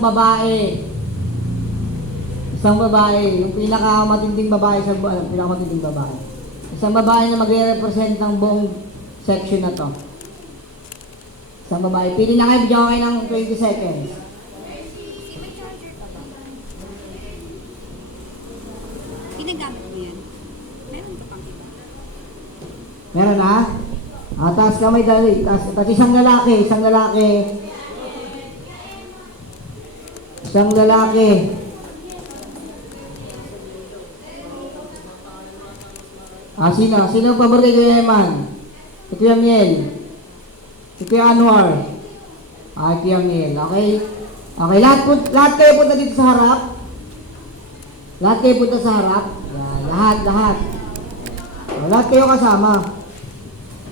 isang babae. Isang babae, yung pinakamatinding babae sa pinakamatinding babae. Isang babae na magre-represent ng buong section na to. Isang babae. Pili na kayo, bigyan ko kayo ng 20 seconds. Ginagamit mo yan? Meron ka pang iba? Meron na? Taas kamay dali. Taas isang lalaki. Isang lalaki. Isang lalaki. Sino? Sino ang paborito kay Kuya Eman? Si Kuya Miel. Si Kuya Anwar. Kuya Miel. Okay? Okay, lahat kayo punta dito sa harap. Lahat kayo punta sa harap. Yan, lahat. Lahat kayo kasama.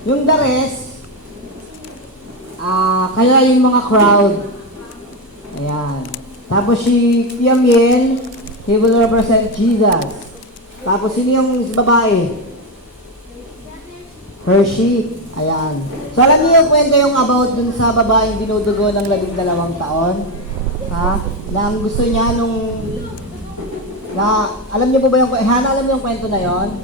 Yung the rest, kaya yung mga crowd. Ayan. Tapos si Kuya Miel, he will represent Jesus. Tapos sino yung babae? Hershey. Ayan. So alam niyo yung kwento yung about dun sa babaeng dinudugo ng 12 taon? Na ang gusto niya alam niyo po ba yung Hana, alam niyo yung kwento na yon?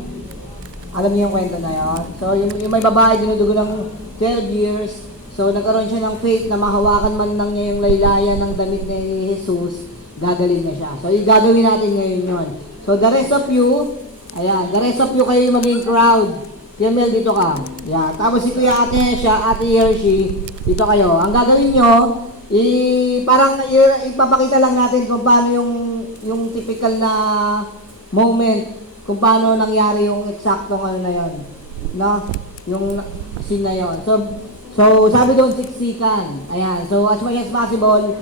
Alam niyo yung kwento na yon? So yung may babae dinudugo ng 12 years. So nagkaroon siya ng faith na mahawakan man lang niya yung laylayan ng damit ni Jesus, gagaling na siya. So gagawin natin ngayon yon. So the rest of you, kayo maging crowd. Kuya Mel, dito ka. Yeah. Tapos si Kuya Ate Hershey, dito kayo. Ang gagawin nyo, parang ipapakita lang natin kung paano yung typical na moment, kung paano nangyari yung eksaktong na yun. No? Yung scene na yun. So sabi doon, siksikan. Ayan. So as much as possible,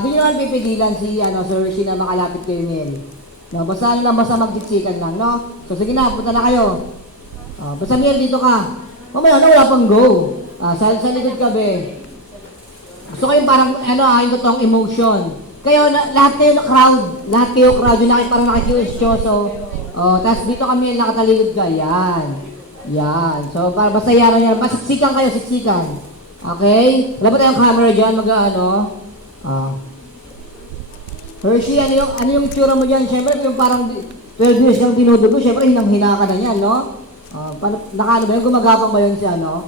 di nyo naman pipigilan si Sir Hershey na makalapit kay Mel. No? Basta magsiksikan lang, no? So sige na, punta na kayo. Basta Miel, dito ka. Mamaya wala pang go. Sa likod ka, be. Gusto kayo parang, yung totoong emotion. Kayo, lahat kayo na crowd. Lahat kayo crowd. Yung parang nakikiusyoso. Tapos dito kami, nakataligod ka. Yan. So, basta yaran yan. Siksikan kayo, siksikan. Okay? Wala ba tayong camera dyan? Hershey, ano yung itsura mo dyan? Siyempre, yung parang 12 years yung dinudugo. Siyempre, hinang-hina ka na yan, no? Nakano ba yun? Gumagapang ba yun si Ayan.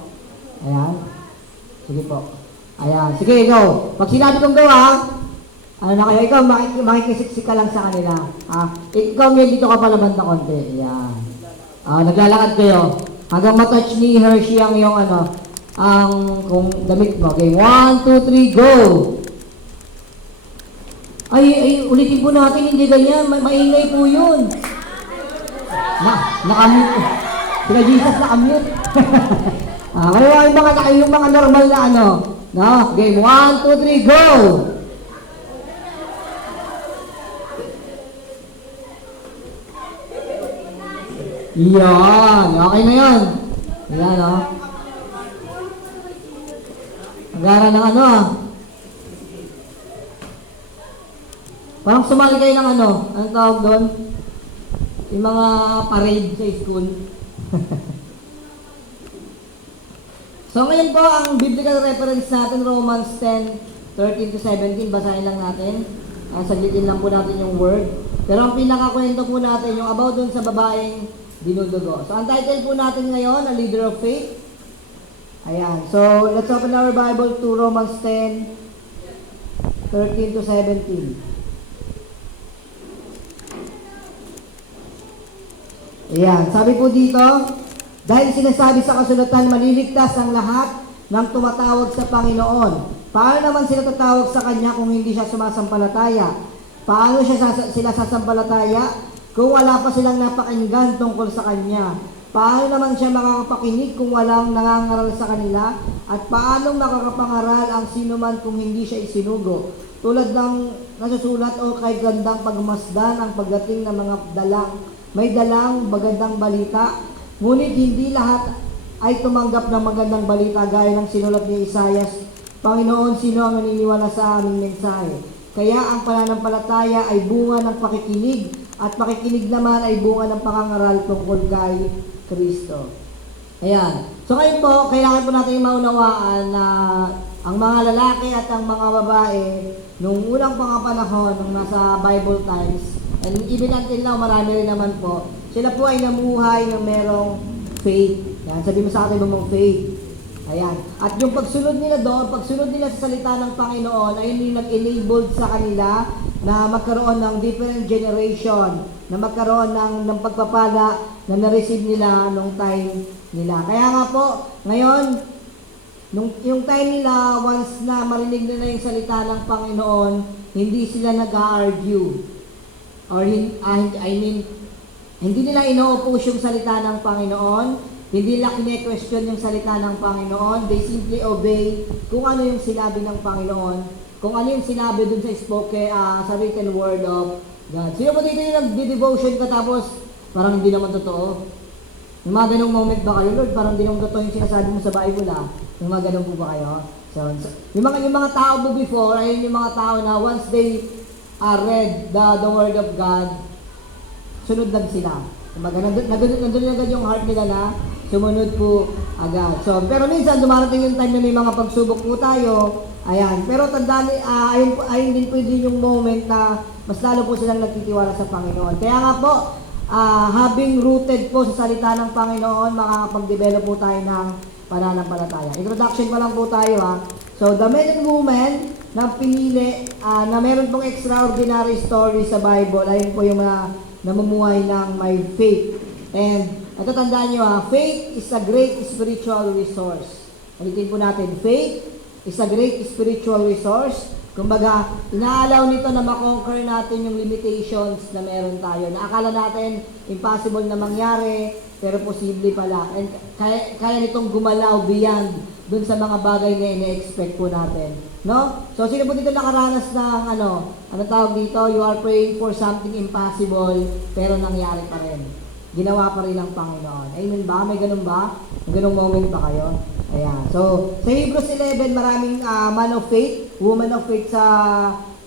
Sige po. Ayan. Sige, go. Pag sinabi kong gawa, ikaw, makikisiksik ka lang sa kanila. Ikaw, Miel, dito ka palaban na konti. Ayan. Naglalakad kayo. Hanggang matouch ni Hershey ang yung kung damit mo. Okay, 1, 2, 3, go! Ay, ulitin po natin, hindi ganyan. Maingay po yun. Nakamute. Sila Jesus nakamute. Kaya yung mga normal na no? Game 1, 2, 3, go! Yan. Okay na yan. Yan, Agara ng Parang sumali kayo ng anong tawag doon? Yung mga parade sa school. So ngayon po, ang biblical reference natin, Romans 10:13-17, basahin lang natin. Saglitin lang po natin yung word. Pero ang pinakakwento po natin, yung about dun sa babaeng dinudugo. So ang title po natin ngayon, A Leader of Faith. Ayan. So let's open our Bible to Romans 10:13-17. Ayan, sabi po dito, dahil sinasabi sa kasulatan, maliligtas ang lahat ng tumatawag sa Panginoon. Paano naman sila tatawag sa Kanya kung hindi siya sumasampalataya? Paano sila sasampalataya kung wala pa silang napakinggan tungkol sa Kanya? Paano naman siya makakapakinig kung walang nangangaral sa kanila? At paano makakapangaral ang sinuman kung hindi siya isinugo? Tulad ng nasusulat o kay gandang pagmasdan ang pagdating ng mga may dalang magandang balita, ngunit hindi lahat ay tumanggap ng magandang balita gaya ng sinulat ni Isaias, Panginoon, sino ang naniniwala sa aming mensahe? Kaya ang pananampalataya ay bunga ng pakikinig at pakikinig naman ay bunga ng pangangaral tungkol kay Kristo. Ayan. So ngayon po, kailangan po natin maunawaan na ang mga lalaki at ang mga babae, nung unang panahon, nung nasa Bible times, and even until now, marami rin naman po, sila po ay namuhay ng merong faith. Yan, sabi mo sa atin mong faith. Ayan. At yung pagsunod nila doon, pagsunod nila sa salita ng Panginoon, ay yung nag-enabled sa kanila na magkaroon ng different generation, na magkaroon ng pagpapala na na-receive nila nung time nila. Kaya nga po, ngayon, yung time nila, once na marinig nila yung salita ng Panginoon, hindi sila nag-argue. Or, hindi nila ino-oppose yung salita ng Panginoon. Hindi nila kine-question yung salita ng Panginoon. They simply obey kung ano yung sinabi ng Panginoon. Kung ano yung sinabi dun sa sa written word of God. Sino po dito yung nag-devotion ka tapos parang hindi naman totoo? Yung mga ganong moment ba kayo, Lord? Parang hindi naman totoo yung sinasabi mo sa Bible, ah. Yung mga ganong po ba kayo? So, yung mga tao po before, ayun yung mga tao na once they read the word of God, sunod lang sila. Nandun agad yung heart nila na sumunod po agad. So, pero minsan dumarating yung time na may mga pagsubok po tayo. Ayan. Pero tandaan, ayun din po din yung moment na mas lalo po silang nagtitiwala sa Panginoon. Kaya nga po, having rooted po sa salita ng Panginoon, makakapag-develop po tayo ng pananampalataya. Introduction pa lang po tayo, ha. So, the men and women na pinili, na meron pong extraordinary story sa Bible, ayun po yung mga namumuhay ng may faith. And, ito tandaan nyo, faith is a great spiritual resource. Ulitin po natin, faith is a great spiritual resource. Kumbaga, inaalaw nito na makonquer natin yung limitations na meron tayo. Naakala natin impossible na mangyari, pero posible pala. And kaya nitong gumalaw beyond dun sa mga bagay na ina-expect po natin. No? So, sino po dito nakaranas ng ano tawag dito? You are praying for something impossible, pero nangyari pa rin. Ginawa pa rin ng Panginoon. Amen ba? May ganun ba? May ganung moment ba kayo? Ayan. So, sa Hebrews 11, maraming man of faith, woman of faith sa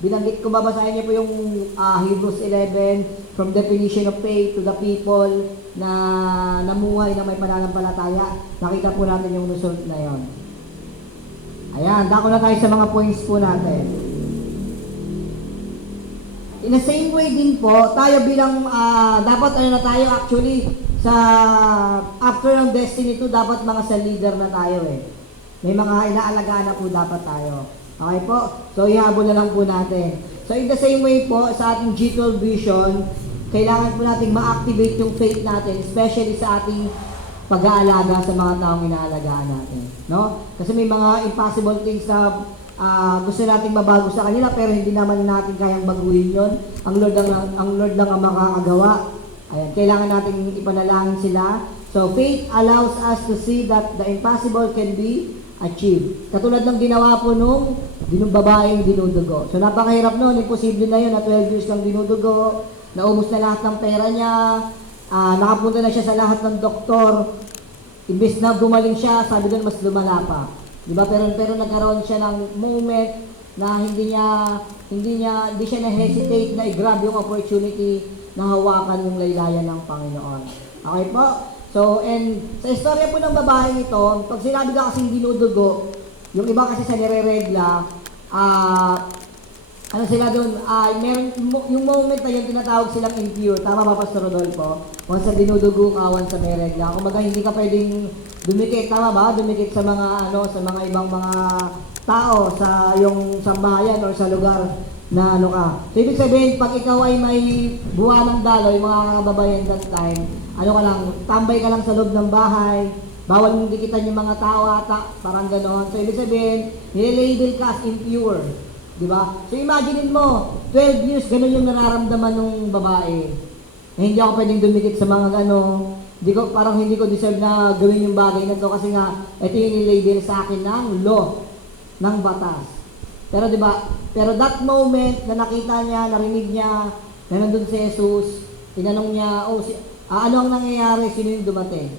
binanggit ko. Babasahin niyo po yung Hebrews 11 from definition of faith to the people na namuhay na may pananampalataya. Nakita po natin yung result na yon. Ayan. Dako na tayo sa mga points po natin. In the same way din po, tayo bilang, dapat na tayo actually, sa after ng Destiny 2, dapat mga sa leader na tayo eh. May mga inaalagaan na po dapat tayo. Okay po? So, ihabol na lang po natin. So, in the same way po, sa ating G12 vision, kailangan po natin ma-activate yung faith natin, especially sa ating pag-aalaga sa mga taong inaalagaan natin. No? Kasi may mga impossible things na gusto nating mabago sa kanila pero hindi naman natin kayang baguhin yon. Ang Lord lang ang makakagawa. Ayan, kailangan nating ipanalangin sila. So faith allows us to see that the impossible can be achieved. Katulad ng ginawa po nung babaeng dinudugo. So napakahirap noon, imposible na yun na 12 years kang dinudugo, naubos na lahat ng pera niya, nakapunta na siya sa lahat ng doktor. Imbes na gumaling siya, sabi doon mas lumala pa. Diba? Pero nagkaroon siya ng moment na hindi siya na-hesitate na i-grab yung opportunity na hawakan yung laylayan ng Panginoon. Okay po? So, and sa istorya po ng babaeng ito, pag sinabi ka kasing dinudugo, yung iba kasi sa nire-regla, ano sila doon, yung moment na yun, tinatawag silang impure. Tama ba, Pastor Rodolfo? Once sa dinudugo ka, once sa may regla. Kung baga, hindi ka pwedeng dumikit, tama ba? Dumikit sa mga, sa mga ibang mga tao, sa yung sambahayan or sa lugar na ka. So, ibig sabihin, pag ikaw ay may buwan ng daloy, mga kababayan that time, tambay ka lang sa loob ng bahay, bawal mong dikitan yung mga tao ata, parang gano'n. So, ibig sabihin, nililabel ka as impure. Diba? So imagine mo, 12 years, ganun yung nararamdaman ng babae. Hindi ako pwedeng dumikit sa mga parang hindi ko deserve na gawin yung bagay na to kasi nga, ito yung nilabel sa akin ng law, ng batas. Pero diba, that moment na nakita niya, narinig niya, na nandun si Jesus, tinanong niya, ano ang nangyayari, sino yung dumating?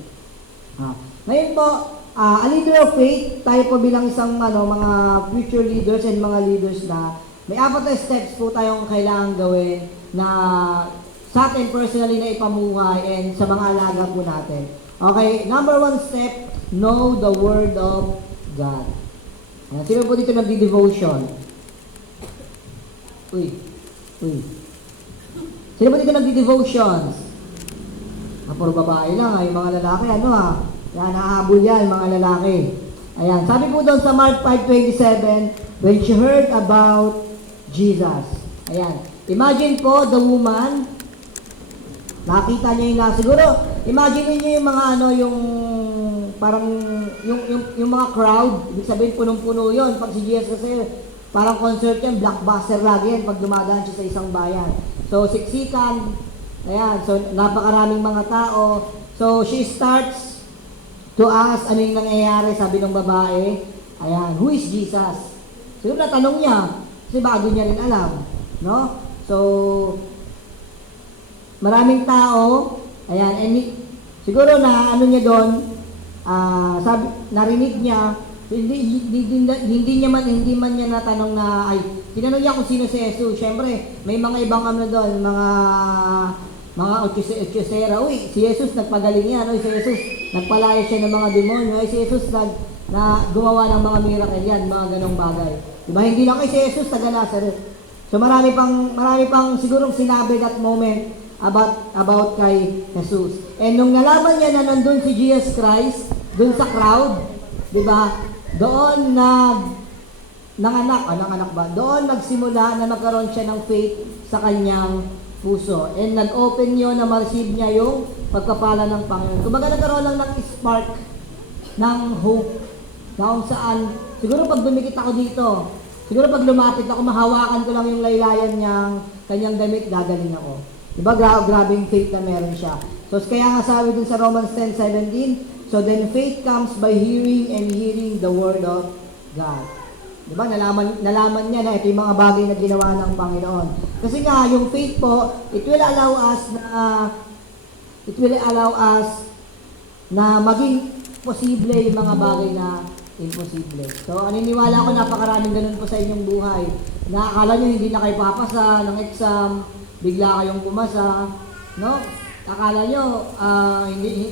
Ngayon po, a leader of faith, tayo po bilang isang mga future leaders and mga leaders na may 4 na steps po tayong kailangan gawin na sa atin personally na ipamuhay and sa mga alaga po natin. Okay, number 1 step, know the Word of God. Ayan, sino po dito nagdi-devotion? Uy. Sino po dito nagdi-devotions? Puro babae lang, yung mga lalaki, yan, nahahabol yan, mga lalaki. Ayan, sabi po doon sa Mark 5:27, when she heard about Jesus. Ayan, imagine po, the woman, nakita niya yung siguro, imagine niyo yung mga yung parang, yung mga crowd, ibig sabihin punong-puno yun, pag si Jesus kasi, parang concert yan, blockbuster lagi yan, pag dumadaan siya sa isang bayan. So, siksikan, ayan, so napakaraming mga tao. So, she starts to ask ano yung nangyayari, sabi ng babae. Ayan, who is Jesus? Siguro natanong niya, kasi bago niya rin alam. No? So, maraming tao, ayan, and siguro na ano niya doon, sabi, narinig niya, hindi man niya natanong na, tinanong niya kung sino si Jesus. Siyempre, may mga ibang doon, mga otsisera. Uy, si Jesus nagpagaling yan. Uy, si Jesus nagpalaya siya ng mga demonyo. Uy, si Jesus na gumawa ng mga miracle yan, mga ganong bagay. Diba? Hindi lang si Jesus taga Nazareth. So marami pang sigurong sinabi that moment about kay Jesus. And nung nalaman niya na nandun si Jesus Christ, dun sa crowd, diba? Doon nanganak ba? Doon nagsimula na magkaroon siya ng faith sa kanyang puso. And nag-open yun na ma-receive niya yung pagkapala ng Panginoon. Kumbaga nagkaroon lang ng spark ng hope na kung saan, siguro pag dumikit ako dito, siguro pag lumapit ako, mahawakan ko lang yung laylayan niyang kanyang damit, gagaling ako. Diba? Grabing faith na meron siya. So kaya nga sabi dun sa Romans 10:17, so then faith comes by hearing and hearing the word of God. Diba? Nalaman niya na ito yung mga bagay na ginawa ng Panginoon. Kasi nga, yung faith po, it will allow us na maging posible yung mga bagay na imposible. So, aniniwala ko napakaraming ganun po sa inyong buhay. Nakakala nyo hindi na kayo papasa ng exam, bigla kayong pumasa, no? Akala nyo,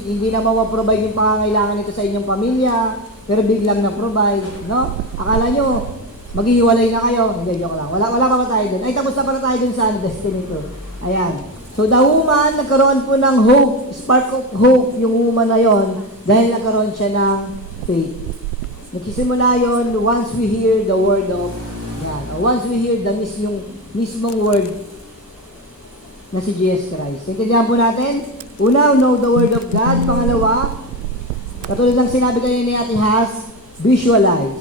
hindi na mapaprovide yung pangangailangan nito sa inyong pamilya, pero biglang na-provide, no? Akala nyo, maghihiwalay na kayo. Hindi, joke lang. Wala pa tayo dun. Ay, tapos na pala tayo dun sa destiny ko. Ayan. So, the woman, nagkaroon po ng hope, spark of hope, yung woman na yon dahil nagkaroon siya ng faith. Nagsisimula yon once we hear the word of God. Once we hear the mismong word na si Jesus Christ. Intindihan po natin? Una, know the word of God. Pangalawa, katulad ng sinabi kayo ni Ate Has, visualize.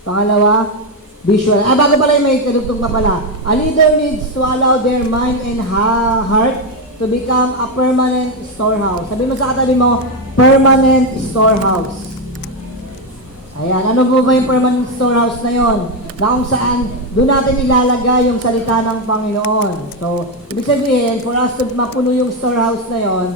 Pangalawa, visualize. Bago pala may tinutong pa pala. A leader needs to allow their mind and heart to become a permanent storehouse. Sabi mo sa katabi mo, permanent storehouse. Ayan, ano po ba yung permanent storehouse na yon? Na kung saan doon natin ilalagay yung salita ng Panginoon. So, ibig sabihin, for us to mapuno yung storehouse na yon,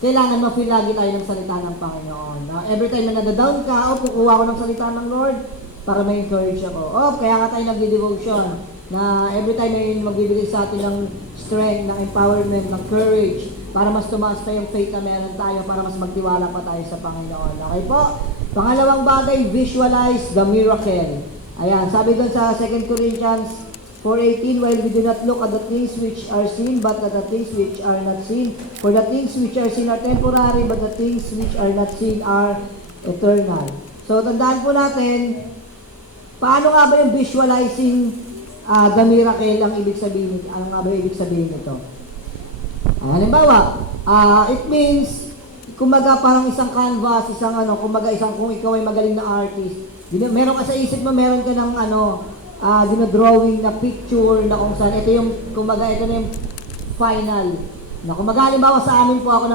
kailangan ma-feel lagi tayo ng salita ng Panginoon. Every time na nadadown ka, kukuha ko ng salita ng Lord para may encourage ako. Kaya nga tayo nag-devotion na every time may magbibigay sa atin ng strength, ng empowerment, ng courage, para mas tumaas pa yung faith na meron tayo, para mas magtiwala pa tayo sa Panginoon. Okay po? Pangalawang bagay, visualize the miracle. Ayan, sabi doon sa 2 Corinthians 4:18, while we do not look at the things which are seen, but at the things which are not seen. For the things which are seen are temporary, but the things which are not seen are eternal. So, tandaan po natin, paano nga ba yung visualizing the miracle ang ibig sabihin? Ano nga ba yung ibig sabihin nito? Halimbawa, it means, kumbaga parang isang canvas, kumbaga kung ikaw ay magaling na artist, meron ka sa isip mo, meron ka ng dinodrawing na picture na kung saan, ito na yung final. Na kumbaga, halimbawa sa amin po ako,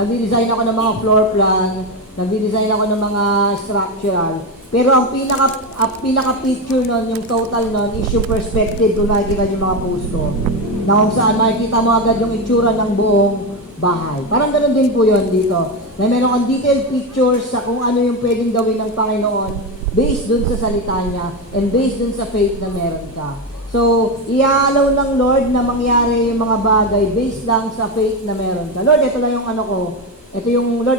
nag-design ako ng mga floor plan, nag-design ako ng mga structural, pero ang pinaka-picture nun, yung total nun, is yung perspective kung nakikita yung mga post ko. Na kung saan makikita mo agad yung itsura ng buong bahay. Parang ganun din po yun dito. Na meron kang detailed pictures sa kung ano yung pwedeng gawin ng Panginoon based dun sa salita niya and based dun sa faith na meron ka. So, i-allow ng Lord na mangyari yung mga bagay based lang sa faith na meron ka. Lord, ito lang yung Lord,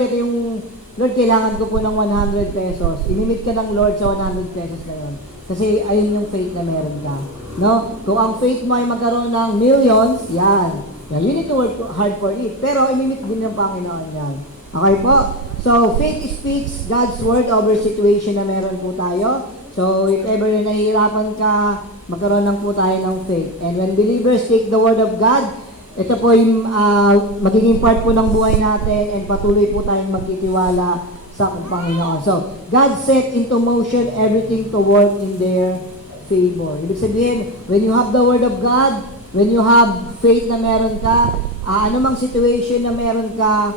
ito yung Lord, kailangan ko po ng 100 pesos. Inimit ka ng Lord sa 100 pesos na yun. Kasi ayun yung faith na meron ka. No? Kung ang faith mo ay magkaroon ng millions, yan. Yeah, you need to work hard for it. Pero inimit din ng Panginoon yan. Okay po? So, faith speaks God's word over situation na meron po tayo. So, if ever nahihirapan ka, magkaroon lang po tayo ng faith. And when believers take the word of God, ito po yung magiging part po ng buhay natin and patuloy po tayong magtitiwala sa Panginoon. So, God set into motion everything to work in their favor. Ibig sabihin, when you have the word of God, when you have faith na meron ka, anumang situation na meron ka,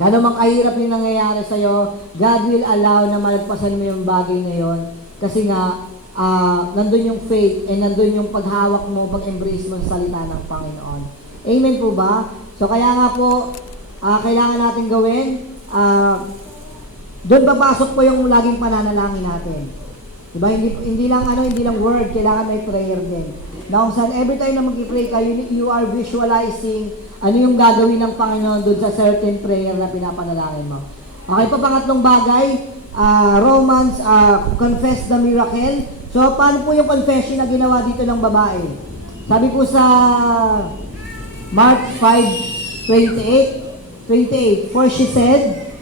anumang kahirap yung nangyayari sa'yo, God will allow na malagpasan mo yung bagay na yon. Kasi nga, nandun yung faith and nandun yung paghawak mo, pag-embrace mo sa salita ng Panginoon. Amen po ba? So kaya nga po, kailangan natin gawin, doon papasok po yung laging pananalangin natin. Diba? Hindi lang word, kailangan may prayer din. Now, saan every time na mag-pray ka, you are visualizing ano yung gagawin ng Panginoon doon sa certain prayer na pinapanalangin mo. Okay po, pangatlong bagay, Romans, confess the miracle. So, paano po yung confession na ginawa dito ng babae? Sabi po sa Mark 5:28, for she said,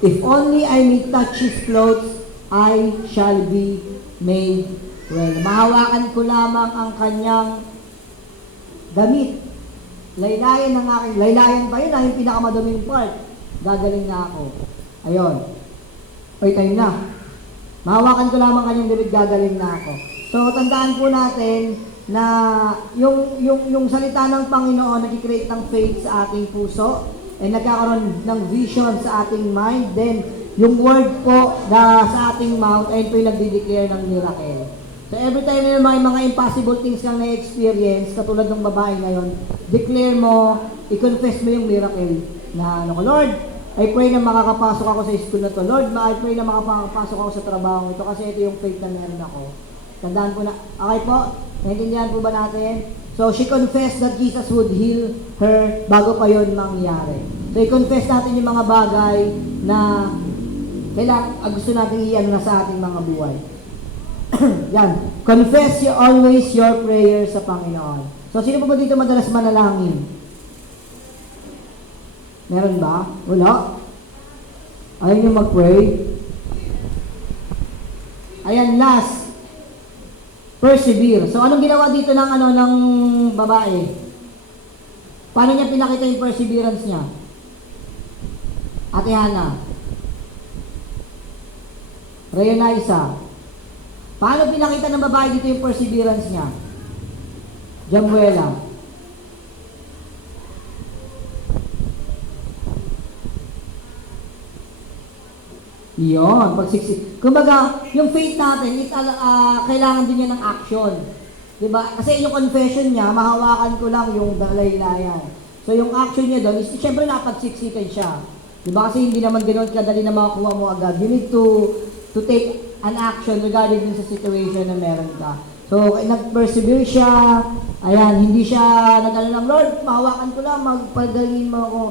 if only I may touch his clothes, I shall be made well. Mahawakan ko lamang ang kanyang damit. Laylayan ng aking, laylayan pa yun, yung pinakamadaming part. Gagaling na ako. Ayun. Oy, tayo na. Mahawakan ko lamang kanyang damit, gagaling na ako. So, tandaan po natin na yung salita ng Panginoon nag-create ng faith sa ating puso and nagkakaroon ng vision sa ating mind. Then, yung word po na sa ating mouth ay po yung nagdi-declare ng miracle. So, every time na may mga impossible things kang na-experience, katulad ng babae na yon, declare mo, i-confess mo yung miracle na, Lord, I pray na makakapasok ako sa school na to. Lord, I pray na makakapasok ako sa trabaho ito kasi ito yung faith na meron ako. Tandaan po na, okay po? Naintindihan po ba natin? So, she confessed that Jesus would heal her bago pa yon mangyari. So, i-confess natin yung mga bagay na gusto natin i-ano na sa ating mga buhay. Yan. Confess always your prayer sa Panginoon. So, sino po ba dito madalas manalangin? Meron ba? Wala? Ayaw nyo mag-pray? Ayan, last. Persevere. So, anong ginawa dito ng babae? Paano niya pinakita yung perseverance niya? Ate Hana. Reyna Isa. Paano pinakita ng babae dito yung perseverance niya? Jamuela. Yun, pagsiksik. Kumbaga, yung faith natin, kailangan din niya ng action. Diba? Kasi yung confession niya, mahawakan ko lang yung laylayan. So yung action niya doon, siyempre napagsiksikan siya. Diba? Kasi hindi naman ganoon kadali na makakuha mo agad. You need to take an action regarding din sa situation na meron ka. So, nag-persevere siya. Ayan, hindi siya nag-ano lang, Lord, mahawakan ko lang, magpadalin mo ako.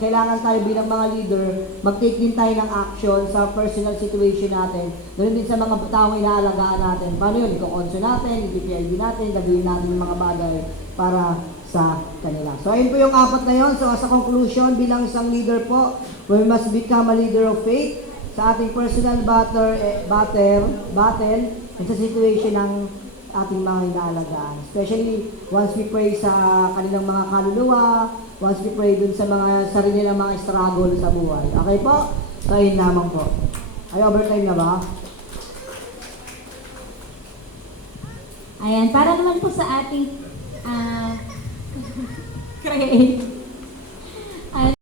Kailangan tayo bilang mga leader, mag-take din tayo ng action sa personal situation natin. Doon din sa mga taong inaalagaan natin. Paano yun? Iko-console natin, i-PID natin, gagawin natin yung mga bagay para sa kanila. So, ayun po yung apat na yun. So, as a conclusion, bilang isang leader po, we must become a leader of faith sa ating personal battle and sa situation ng ating mga inaalagaan. Especially, once we pray sa kanilang mga kaluluwa, once we pray dun sa mga sarili ng mga struggle sa buhay. Okay po? So, ayun lamang po. Ay, overtime na ba? Ayan, para naman po sa ating create